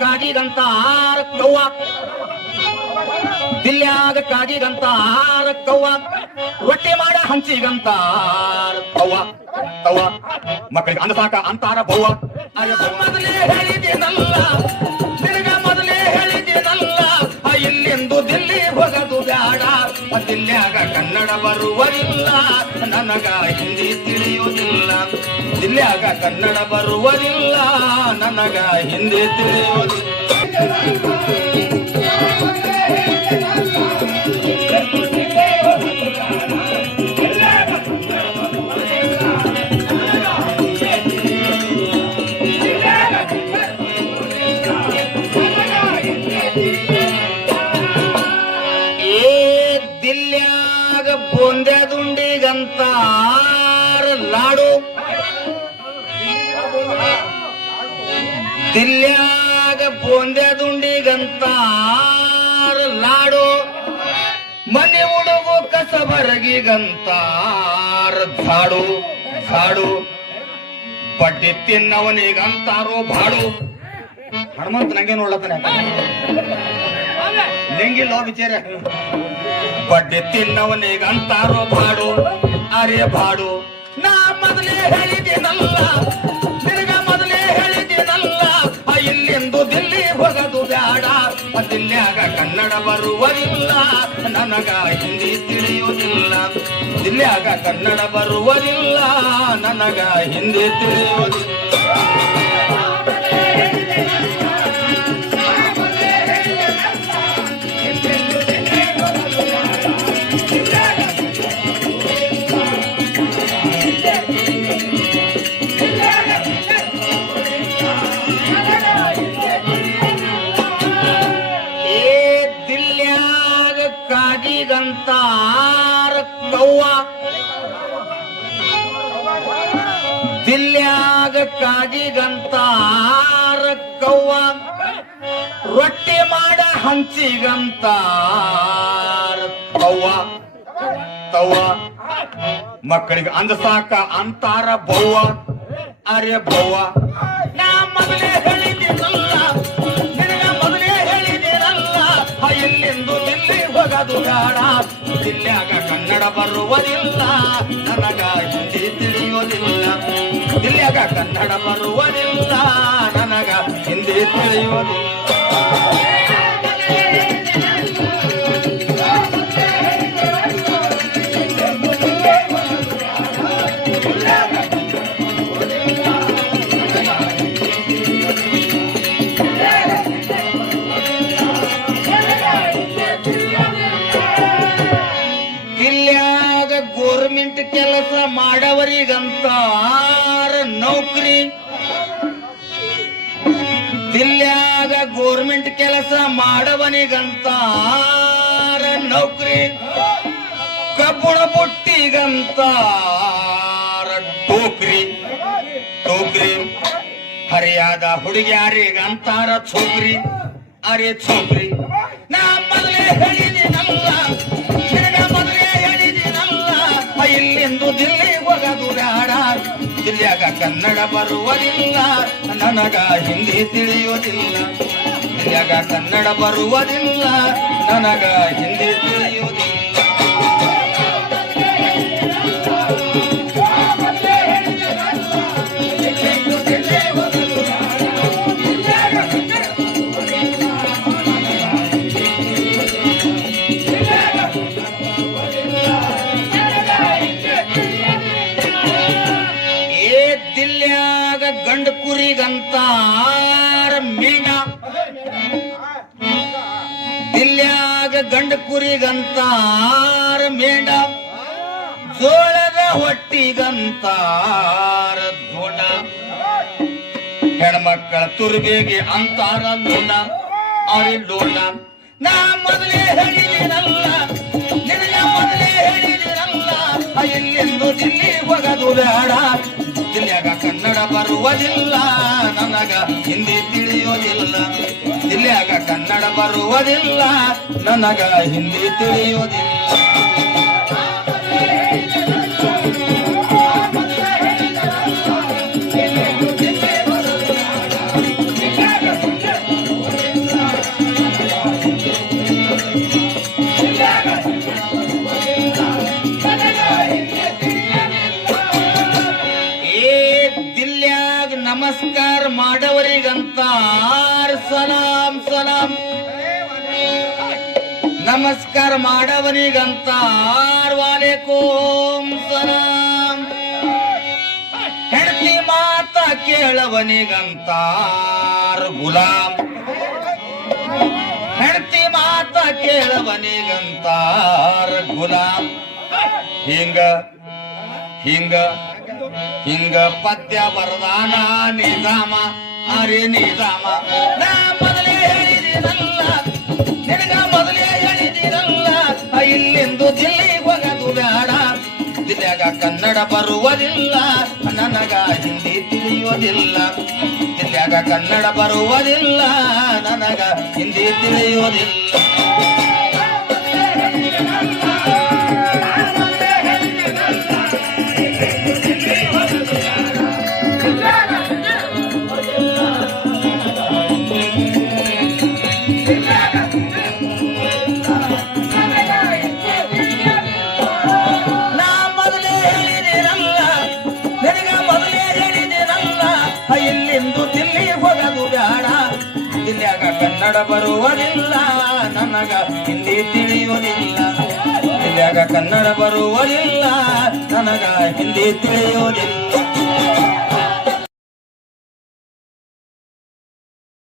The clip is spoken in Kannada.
ಕಾಜಿಗಂತಾರ ಕವ್ವ ದಿಲ್ಯಾಗ ಕಾಜಿಗಂತಾರ ಕವ್ವ ರೊಟ್ಟಿ ಮಾಡ ಹಂಚಿಗಂತಾರ ಕವ್ವ ಕವ್ವ ಮಕ್ಕಳಿಗೆ ಅನ್ನ ಸಾಕ ಅಂತಾರ ಬವ್ವ ಮೊದಲೇ ಹೇಳಿದ್ದೀನಲ್ಲ ನಿನಗ ಮೊದಲೇ ಹೇಳಿದ್ದೀನಲ್ಲ ಇಲ್ಲೆಂದು ದಿಲ್ಲಿ ಹೋಗದು ಬ್ಯಾಡ ದಿಲ್ಯಾಗ ಕನ್ನಡ ಬರುವುದಿಲ್ಲ ನನಗ ಹಿಂದಿ ತಿಳಿಯುವುದಿಲ್ಲ ದಿಲ್ಯಾಗ ಕನ್ನಡ ಬರುವುದಿಲ್ಲ ನನಗ ಹಿಂದಿ ತಿಳಿಯುವುದಿಲ್ಲ ದಿಲ್ಯಾಗ ಬೊಂದೆದುಂಡಿಗಂತಾರ ಲಾಡು ದಿಲ್ಯಾಗ ಬೊಂದೆದುಂಡಿಗಂತಾರ ಲಾಡು ಮನೆ ಹುಡುಗು ಕಸಬರಗಿಗಂತಾರ ಝಾಡು ಝಾಡು ಬಡ್ಡಿ ತಿನ್ನವನಿಗಂತಾರೋ ಬಾಡು ಹನುಮಂತ ನಂಗೆ ನೋಡ್ಲತ್ತಾನೆ ನಿಂಗಿಲ್ಲೋ ವಿಚಾರ ಬಡ್ಡಿ ತಿನ್ನವನಿಗಂತಾರೋ ಬಾಡು ಅರೆ ಬಾಡು ನಾ ಮೊದಲೇ ಹೇಳಿದ್ದೀನಲ್ಲ ನಿನಗ ಮೊದಲೇ ಹೇಳಿದ್ದೀನಲ್ಲ ಇಲ್ಲೆಂದು ದಿಲ್ಲಿ ಹೋಗದು ಬ್ಯಾಡ ದಿಲ್ಯಾಗ ಕನ್ನಡ ಬರುವುದಿಲ್ಲ ನನಗ ಹಿಂದಿ ತಿಳಿಯುವುದಿಲ್ಲ ದಿಲ್ಯಾಗ ಕನ್ನಡ ಬರುವುದಿಲ್ಲ ನನಗ ಹಿಂದಿ ತಿಳಿಯುವುದಿಲ್ಲ ಕಾಜಿಗಂತಾರ ಕವ್ವ ದಿಲ್ಯಾಗ ಕಾಜಿಗಂತಾರ ಕವ್ವ ರೊಟ್ಟಿ ಮಾಡ ಹಂಚಿಗಂತಾರ ಕವ್ವ ತವ್ವ ಮಕ್ಕಳಿಗೆ ಅಂದ ಸಾಕ ಅಂತಾರ ಬವ್ವ ಅರೆ ಬವ್ವ ನಾ ಮೊದಲೇ ಹೇಳಿದ್ದೀನಲ್ಲ ನಿನಗ ಮೊದಲೇ ಹೇಳಿದ್ದೀನಲ್ಲ ಇಲ್ಲೆಂದು ದಿಲ್ಲಿ ಹೋಗದು ಬೇಡ ದಿಲ್ಯಾಗ ಕನ್ನಡ ಬರುವುದಿಲ್ಲ ನನಗ ಹಿಂದಿ ತಿಳಿಯುವುದಿಲ್ಲ ದಿಲ್ಯಾಗ ಕನ್ನಡ ಬರುವುದಿಲ್ಲ ನನಗ ಹಿಂದಿ ತಿಳಿಯುವುದಿಲ್ಲ ಗೋರ್ಮೆಂಟ್ ಕೆಲಸ ಮಾಡವರಿಗಂತಾರ ನೌಕರಿ ದಿಲ್ಯಾಗ ಗೋರ್ಮೆಂಟ್ ಕೆಲಸ ಮಾಡವನಿಗಂತಾರ ನೌಕರಿ ಕಬ್ಬುಣ ಬುಟ್ಟಿಗಂತಾರ ಟೋಕ್ರಿ ಟೋಕ್ರಿ ಹರಿಯಾದ ಹುಡುಗಿಯಾರಿಗಂತಾರ ಛೋಕ್ರಿ ಅರೆ ಛೋಕ್ರಿ ನಾ ಮೊದಲೇ ಹೇಳಿದ್ದೀನಲ್ಲ ಇಲ್ಲೆಂದು ದಿಲ್ಲಿ ಹೋಗದು ಬೇಡ ದಿಲ್ಯಾಗ ಕನ್ನಡ ಬರುವುದಿಲ್ಲ ನನಗ ಹಿಂದಿ ತಿಳಿಯುವುದಿಲ್ಲ ದಿಲ್ಯಾಗ ಕನ್ನಡ ಬರುವುದಿಲ್ಲ ನನಗ ಹಿಂದಿ ತಿಳಿಯುವುದಿಲ್ಲ ದಿಲ್ಯಾಗ ಗಂಡ ಕುರಿಗಂತಾರ ಮೀನ ದಿಲ್ಯಾಗ ಗಂಡ ಕುರಿಗಂತಾರ ಮೇಂಡ ಜೋಳದ ಹೊಟ್ಟಿಗಂತಾರ ಧೋಣ ಹೆಣ್ಮಕ್ಕಳ ತುರ್ಬೇಗೆ ಅಂತಾರ ಲೋಣ ಅರೆ ಲೋಣ ನಾ ಮೊದಲೇ ಹೇಳಿದ್ದೀನಲ್ಲ ನಿನಗ ಮೊದಲೇ ಹೇಳಿದ್ದೀನಲ್ಲ ಇಲ್ಲೆಂದು ದಿಲ್ಲಿ ಹೋಗದು ಬೇಡ ದಿಲ್ಯಾಗ ಕನ್ನಡ ಬರುವುದಿಲ್ಲ ನನಗ ಹಿಂದಿ ತಿಳಿಯೋದಿಲ್ಲ ದಿಲ್ಯಾಗ ಕನ್ನಡ ಬರುವುದಿಲ್ಲ ನನಗ ಹಿಂದಿ ತಿಳಿಯೋದಿಲ್ಲ ಮಾಡವರಿಗಂತಾರ ಸಲಾಂ ಸಲಾಂ. ನಮಸ್ಕಾರ ಮಾಡವನಿಗಂತಾರ ವಾಲೇಕುಂ ಸಲಾಂ. ಹೆಂಡತಿ ಮಾತ ಕೇಳವನಿಗಂತಾರ ಗುಲಾಂ. ಹೆಂಡತಿ ಮಾತ ಕೇಳವನಿಗಂತಾರ ಗುಲಾಂ. ಹಿಂಗ ಹಿಂಗ ಹಿಂಗ ಪದ್ಯ ಬರದಾನ ನಿಜಾಮ ಅರೆ ನಿಜಾಮ. ನಾ ಮೊದಲೇ ಹೇಳಿದಿರಲ್ಲ ನಿನಗ ಮೊದಲೇ ಹೇಳಿದಿರಲ್ಲ ಇಲ್ಲಿಂದು ದಿಲ್ಲಿ ಹೋಗದು ಬೇಡ. ದಿಲ್ಯಾಗ ಕನ್ನಡ ಬರುವುದಿಲ್ಲ ನನಗ ಹಿಂದಿ ತಿಳಿಯೋದಿಲ್ಲ. ದಿಲ್ಯಾಗ ಕನ್ನಡ ಬರುವುದಿಲ್ಲ ನನಗ ಹಿಂದಿ ತಿಳಿಯೋದಿಲ್ಲ. ಇಲ್ಲಿಂದು ದಿಲ್ಲಿ ಹೋಗದು ಬೇಡ. ದಿಲ್ಯಾಗ ಕನ್ನಡ ಬರುವುದಿಲ್ಲ ನನಗ ಹಿಂದಿ ತಿಳಿಯೋದಿಲ್ಲ. ದಿಲ್ಯಾಗ ಕನ್ನಡ ಬರುವುದಿಲ್ಲ ನನಗ ಹಿಂದಿ ತಿಳಿಯೋದಿಲ್ಲ.